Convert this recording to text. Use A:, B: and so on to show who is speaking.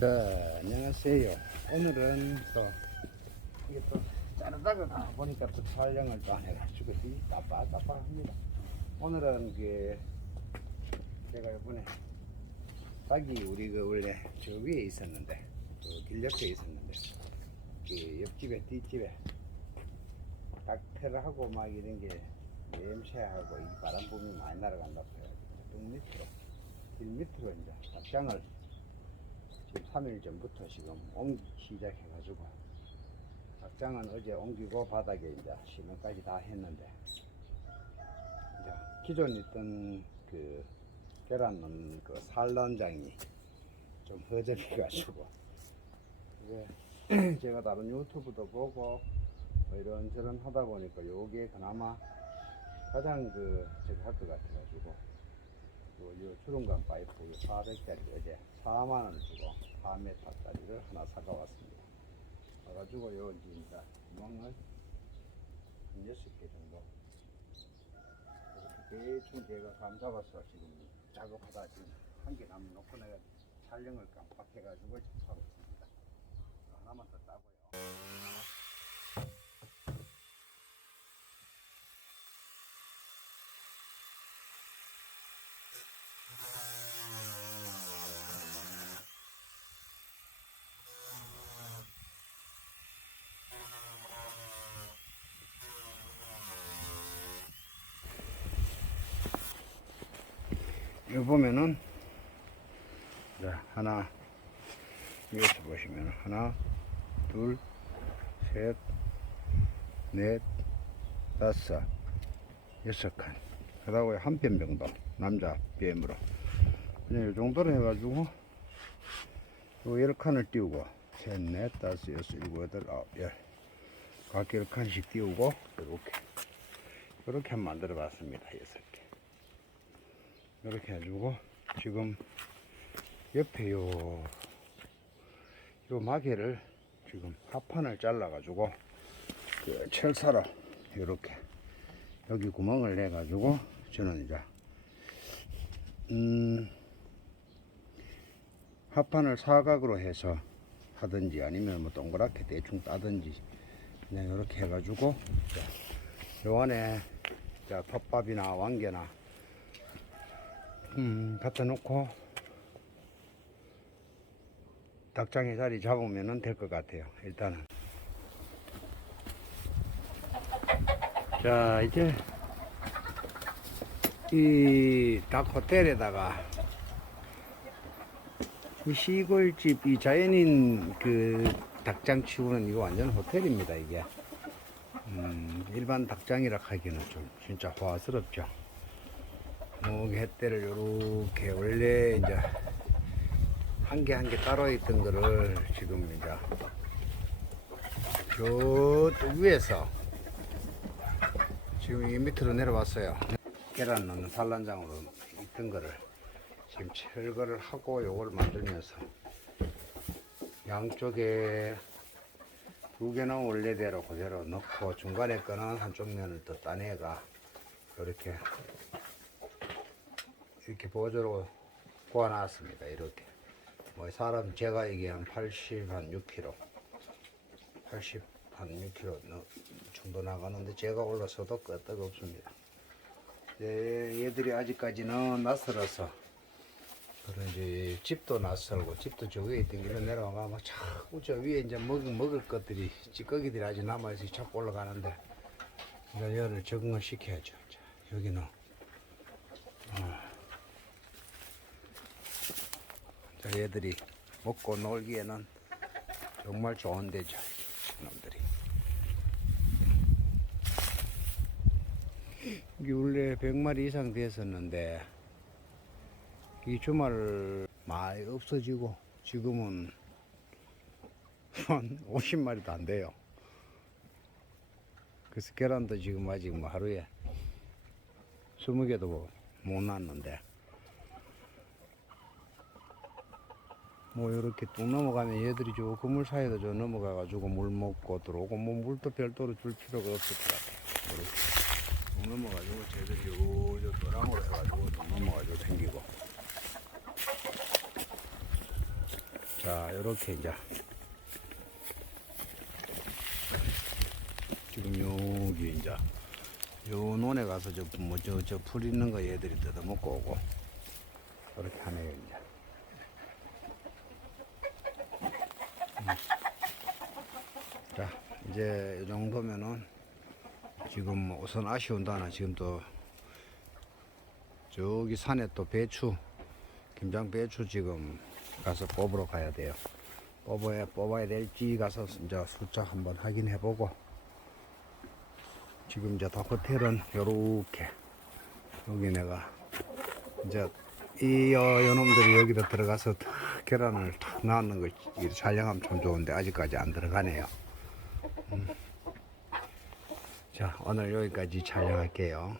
A: 자, 안녕하세요. 오늘은 또, 이게 또, 자르다가 가 보니까 또 촬영을 또 안 해가지고, 이 따빠따빠합니다. 오늘은 그, 제가 이번에, 닭이 우리 그 원래 저 위에 있었는데, 그 길옆에 있었는데, 그 옆집에, 뒷집에, 닭패를 하고 막 이런 게 냄새하고 이 바람 부이 많이 날아간다고 해가지고, 뚝 밑으로, 길 밑으로 이제 닭장을 지금 3일 전부터 지금 옮기기 시작해가지고. 닭장은 어제 옮기고 바닥에 이제 시멘까지 다 했는데. 이제 기존 있던 그 계란 넣는 그 산란장이 좀 허접해가지고. 이게 제가 다른 유튜브도 보고 뭐 이런저런 하다 보니까 요게 그나마 가장 그 저기 할것 같아가지고 요, 요 주름감 파이프 400짜리 어제 4만원 주고 4m짜리를 하나 사가 왔습니다. 와가지고 요 이제 구멍을 한 6개 정도 이렇게 대충 제가 감 잡아서 지금 작업하다 지금 한 개 남겨놓고 내가 촬영을 깜빡해가지고 하고 있습니다. 하나만 더 따고요. 이거 보면은 자 하나 여기서 보시면 하나 둘셋넷 다섯 여섯 칸. 그다음에 한편 정도 남자 BM으로. 그냥 이 정도로 해가지고 요열 칸을 띄우고 셋넷 다섯 여섯 일곱 여덟 아홉 열. 각기 열 칸씩 띄우고 이렇게. 이렇게 만들어 봤습니다 여섯 개 이렇게 해주고 지금 옆에 요, 요 마개를 지금 합판을 잘라 가지고 그 철사로 이렇게 여기 구멍을 내 가지고 저는 이제 음 합판을 사각으로 해서 하든지 아니면 뭐 동그랗게 대충 따든지 그냥 이렇게 해가지고 자, 요 안에 자 덮밥이나 왕개나 음, 갖다 놓고 닭장에 자리 잡으면 될 것 같아요. 일단은. 자, 이제 이 닭 호텔에다가 이 시골집 이 자연인 그 닭장 치고는 이거 완전 호텔입니다, 이게. 음, 일반 닭장이라 하기는 좀 진짜 호화스럽죠. 뭐 햇대를 요렇게 원래 이제 한 개 한 개 따로 있던 거를 지금 이제 저쪽 위에서 지금 이 밑으로 내려왔어요. 계란 넣는 산란장으로 있던 거를 지금 철거를 하고 요걸 만들면서 양쪽에 두 개는 원래대로 그대로 넣고 중간에 거는 한쪽 면을 더 따내가 이렇게 이렇게 보조로 구워놨습니다. 이렇게. 뭐 사람 제가 이게 한 80, 한 6kg, 80, 한 6kg 정도 나가는데 제가 올라서도 끄떡 없습니다. 예, 얘들이 아직까지는 낯설어서 그런 이제 집도 낯설고 집도 저 위에 길로 내려가면 막 자꾸 저 위에 이제 먹을, 먹을 것들이 찌꺼기들이 아직 남아있어 자꾸 올라가는데 이제 얘를 적응을 시켜야죠. 자, 여기는 자, 얘들이 먹고 놀기에는 정말 좋은 데죠. 놈들이. 이게 원래 100마리 이상 됐었는데, 이 주말 많이 없어지고, 지금은 한 50마리도 안 돼요. 그래서 계란도 지금 아직 뭐 하루에 20개도 못 났는데, 뭐 이렇게 뚝 넘어가면 얘들이 저 그물 사이도 저 넘어가 가지고 물 먹고 들어오고 뭐 물도 별도로 줄 필요가 없을 것 같아요. 이렇게 뚝 넘어가지고 쟤들이 요저 도랑으로 해가지고 뚝 넘어가지고 생기고 자, 요렇게 이제 지금 여기 이제 요 논에 가서 저뭐저저 풀 있는 거 얘들이 뜯어먹고 오고 그렇게 하네요 이제. 자 이제 이 정도면은 지금 뭐 우선 아쉬운 다나 지금 또 저기 산에 또 배추 김장 배추 지금 가서 뽑으러 가야 돼요. 뽑아야 뽑아야 될지 가서 이제 숫자 한번 확인해 보고 지금 이제 다 호텔은 요렇게 여기 내가 이제 이 어, 요놈들이 여기로 들어가서 탁 계란을 탁 낳는 걸 촬영하면 참 좋은데 아직까지 안 들어가네요. 음. 자 오늘 여기까지 촬영할게요.